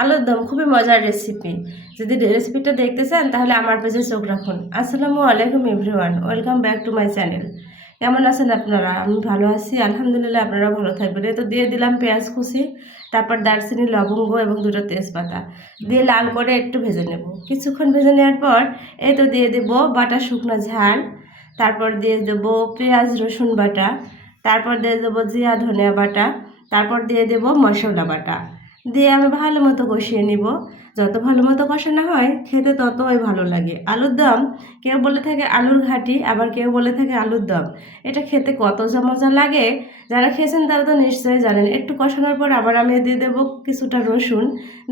আলুর দম, খুবই মজার রেসিপি যদি রেসিপিটা দেখতে চান, তাহলে আমার পেজে চোখ রাখুন। আসসালামু আলাইকুম everyone welcome back to my channel কেমন আছেন আপনারা? আমি ভালো আছি, আলহামদুলিল্লাহ আপনারা ভালো থাকবেন। তো দিয়ে দিলাম পেঁয়াজ কুচি, তারপর দারচিনি, লবঙ্গ এবং দুটো তেজপাতা। দিয়ে লাল করে একটু ভেজে নেব। কিছুক্ষণ ভেজে নেওয়ার পর, এই তো দিয়ে দেব বাটা শুকনো ঝাল। তারপর দিয়ে দেবো পেঁয়াজ, রসুন বাটা। তারপর দিয়ে দেবো জিয়া ধনিয়া বাটা। তারপর দিয়ে দেব মশলা বাটা। দিয়ে আমি ভালো মতো কষিয়ে নিব। যত ভালো মতো কষানো হয়, খেতে ততই ভালো লাগে। আলুর দম, কেউ বলে থাকে আলুর ঘাটি, আবার কেউ বলে থাকে আলুর দম। এটা খেতে কত যা মজা লাগে। যারা খেয়েছেন তারা তো নিশ্চয়ই জানেন। একটু কষানোর পর আবার আমি দিয়ে দেবো কিছুটা রসুন।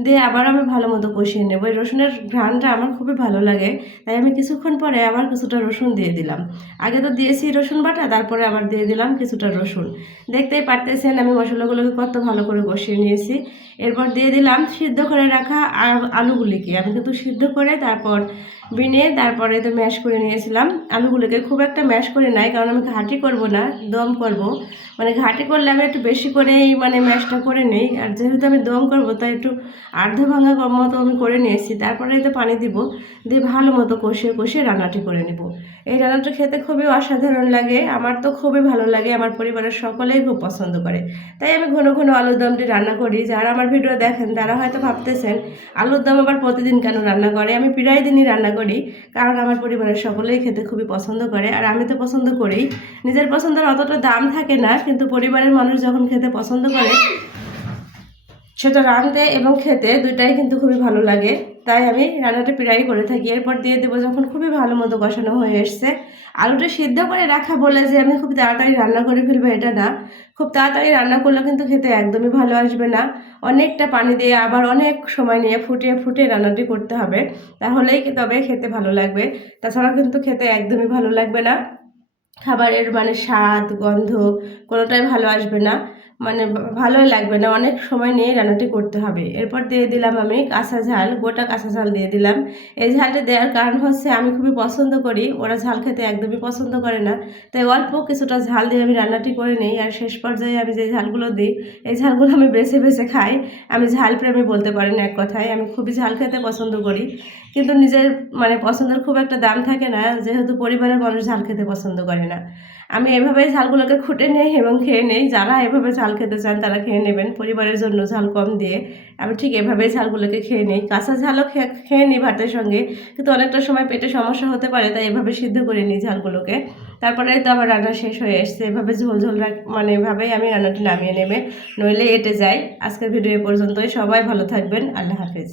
দিয়ে আবার আমি ভালো মতো কষিয়ে নেব। এই রসুনের ঘ্রাণটা আমার খুবই ভালো লাগে। তাই আমি কিছুক্ষণ পরে আবার কিছুটা রসুন দিয়ে দিলাম। আগে তো দিয়েছি রসুন বাটা, তারপরে আবার দিয়ে দিলাম কিছুটা রসুন। দেখতেই পারতেছেন আমি মশলাগুলোকে কত ভালো করে কষিয়ে নিয়েছি। এরপর দিয়ে দিলাম সিদ্ধ করে রাখা আলুগুলিকে। আমি কিন্তু সিদ্ধ করে তারপর বিনে তারপরে তো ম্যাশ করে নিয়েছিলাম। আলুগুলোকে খুব একটা ম্যাশ করে নাই, কারণ আমি ঘাটি করব না, দম করব। মানে ঘাটি করলে আমি একটু বেশি করেই মানে ম্যাশটা করে নিই। আর যেহেতু আমি দম করব, তাই একটু আর্ধ ভাঙা কম মতো আমি করে নিয়েছি। তারপরে তো পানি দিব, দিয়ে ভালো মতো কষিয়ে কষিয়ে রান্নাটি করে নেব। এই রান্নাটা খেতে খুবই অসাধারণ লাগে, আমার তো খুবই ভালো লাগে, আমার পরিবারের সকলেই খুব পছন্দ করে। তাই আমি ঘন ঘন আলুর দমটি রান্না করি। যারা আমার ভিডিও দেখেন, তারা হয়তো ভাবতেছেন, আলুর দম আবার প্রতিদিন কেন রান্না করে? আমি প্রায় দিনই রান্না করি, কারণ আমার পরিবারের সকলেই খেতে খুবই পছন্দ করে। আর আমি তো পছন্দ করি। নিজের পছন্দের অতটা দাম থাকে না, কিন্তু পরিবারের মানুষ যখন খেতে পছন্দ করে সেটা রাঁধতে এবং খেতে দুইটাই কিন্তু খুবই ভালো লাগে। তাই আমি রান্নাটা প্রায় করে থাকি। এরপর দিয়ে দেবো যখন খুবই ভালো মতো কষানো হয়ে এসছে। আলুটা সিদ্ধ করে রাখা বলে যে আমি খুব তাড়াতাড়ি রান্না করে ফেলব এটা না। খুব তাড়াতাড়ি রান্না করলে কিন্তু খেতে একদমই ভালো আসবে না। অনেকটা পানি দিয়ে আবার অনেক সময় নিয়ে ফুটিয়ে ফুটিয়ে রান্নাটি করতে হবে। তাহলেই তবে খেতে ভালো লাগবে। তাছাড়া কিন্তু খেতে একদমই ভালো লাগবে না। খাবারের মানে স্বাদ, গন্ধ কোনোটাই ভালো আসবে না। মানে ভালোই লাগবে না। অনেক সময় নিয়ে রান্নাটি করতে হবে। এরপর দিয়ে দিলাম আমি কাঁচা ঝাল, গোটা কাঁচা ঝাল দিয়ে দিলাম। এই ঝালটা দেওয়ার কারণ হচ্ছে আমি খুবই পছন্দ করি। ওরা ঝাল খেতে একদমই পছন্দ করে না। তাই অল্প কিছুটা ঝাল দিয়ে আমি রান্নাটি করে নিই আর শেষ পর্যায়ে আমি যে ঝালগুলো দিই, এই ঝালগুলো আমি বেছে বেছে খাই। আমি ঝাল প্রেমী বলতে পারি না এক কথায়। আমি খুবই ঝাল খেতে পছন্দ করি। কিন্তু নিজের মানে পছন্দের খুব একটা দাম থাকে না। যেহেতু পরিবারের মানুষ ঝাল খেতে পছন্দ করে না। আমি এভাবেই ঝালগুলোকে খুঁটে নেই এবং খেয়ে নেই। যারা এভাবে ঝাল খেতে চান তারা খেয়ে নেবেন। পরিবারের জন্য ঝাল কম দিয়ে। আমি ঠিক এভাবেই ঝালগুলোকে খেয়ে নিই। কাঁচা ঝালও খেয়ে নিই ভাতের সঙ্গে। কিন্তু অনেকটা সময় পেটে সমস্যা হতে পারে, তাই এভাবে সিদ্ধ করে নিই ঝালগুলোকে। তারপরে তো আমার রান্না শেষ হয়ে এসছে। এভাবে ঝোল ঝোল মানে এভাবেই আমি রান্নাটি নামিয়ে নেবে। নইলে এটে যাই আজকের ভিডিও এ পর্যন্তই। সবাই ভালো থাকবেন। আল্লাহ হাফেজ।